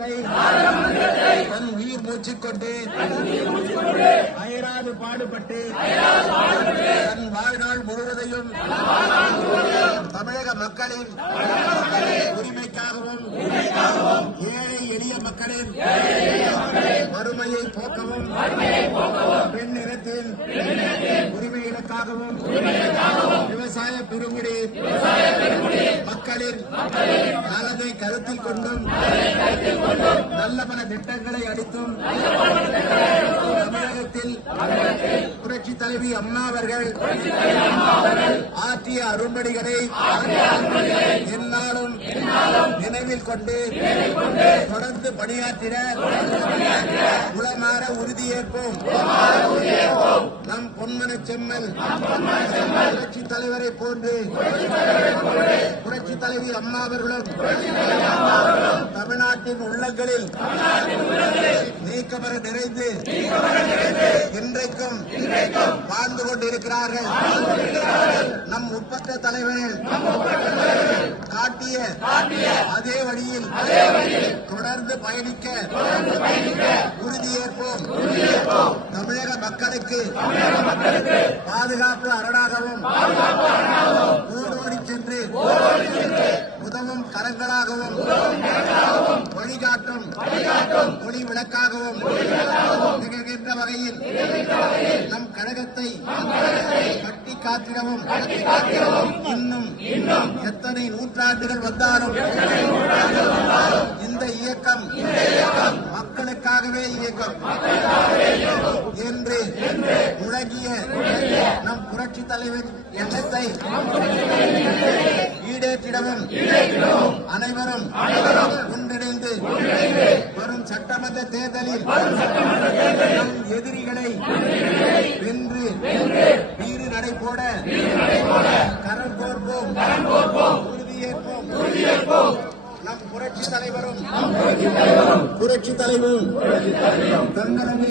மந்திரத்தை தன் உயிர் மூச்சுக் கொண்டு அயராது பாடுபட்டு தன் வாழ்நாள் முழுவதையும் தமிழக மக்களின் உரிமைக்காகவும் ஏழை எளிய மக்களின் வறுமையை போக்கவும் பெண் இனத்தின் உரிமைகளுக்காகவும் விவசாய பெருங்குடி மக்களின் நலனை கருத்தில் கொண்டும் நல்ல பல திட்டங்களை அளித்தும் தமிழகத்தில் புரட்சி தலைவி அம்மா அவர்கள் ஆற்றிய அரும்படிகளை எந்நாளும் நினைவில் கொண்டு தொடர்ந்து பணியாற்றிட உளமாற உறுதியேற்போம். நம் பொன்மன செம்மல் புரட்சி தலைவரை போன்று புரட்சி தலைவி அம்மா அவர்களும் தமிழ்நாட்டின் உள்ளங்களில் நீக்கமர நிறைந்து இன்றைக்கும் வாழ்ந்து கொண்டிருக்கிறார்கள். நம் முற்பட்ட தலைவர்கள் காட்டிய அதே வழியில் தொடர்ந்து பயணிக்க உறுதியேற்போம். தமிழக மக்களுக்கு பாதுகாப்பு அரணாகவும் ஊடோடி சென்று உதவும் கரங்களாகவும் வழிகாட்டும் ஒளி விளக்காகவும் திகழ்கின்ற வகையில் நம் கழகத்தை கட்டி காத்திடவும் இன்னும் எத்தனை நூற்றாண்டுகள் வந்தாலும் இந்த இயக்கம் மக்களுக்காகவே இயக்கம் என்று முழங்கிய நம் புரட்சி தலைவர் எண்ணத்தை ஈடேற்றிடவும் அனைவரும் ஒன்றிணைந்து வரும் சட்டமன்ற தேர்தலில் நம் எதிரிகளை வென்று வீறு நடை போட கரம் கோர்ப்போம், உறுதியேற்போம். நம் புரட்சி தலைவரும் தங்களது